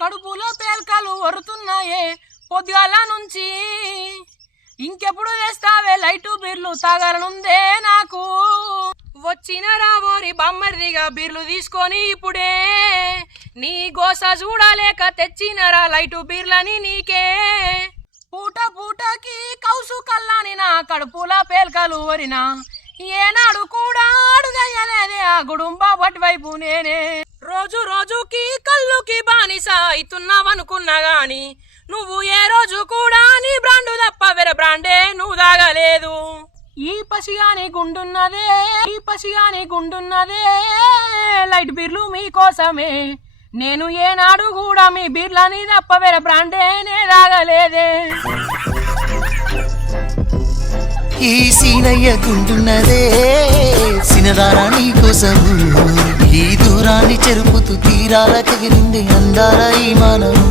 కడుపులో పేల్కలు వరుతున్నాయే పొద్దుగాల నుంచి. ఇంకెప్పుడు వేస్తావే లైటు బీర్లు తాగాలనుందే నాకు. వచ్చిన రావోరి బామ్మర్దిగా బీర్లు తీసుకొని ఇప్పుడే నీ గోస చూడలేక తెచ్చినరా లైటు బీర్లని నీకే. పూట పూటకి కౌసు కల్లాని నా కడుపుల పేల్కలు వరినా ఏనాడు కూడా అడుగయ్యలేదే ఆ గుడుంబ వైపు నేనే. రోజు రోజుకి కళ్ళుకి బానిస అవుతున్నావనుకున్నా గాని నువ్వు ఏ రోజు కూడా నీ బ్రాండు తప్ప వేరే బ్రాండే నువ్వు తాగలేదు. ఈ పసిగాని గుండున్నదే లైట్ బీర్లు మీకోసమే. నేను ఏనాడు కూడా మీ బీర్లని తప్ప వేరే బ్రాండే నే తాగలేదే. ఈ సీనయ్య గుండున్నదే సినదారా నీ కోసము. ఈ దూరాన్ని చెరుపుతూ తీరాల కగిరింది అందాల ఈ మానవు.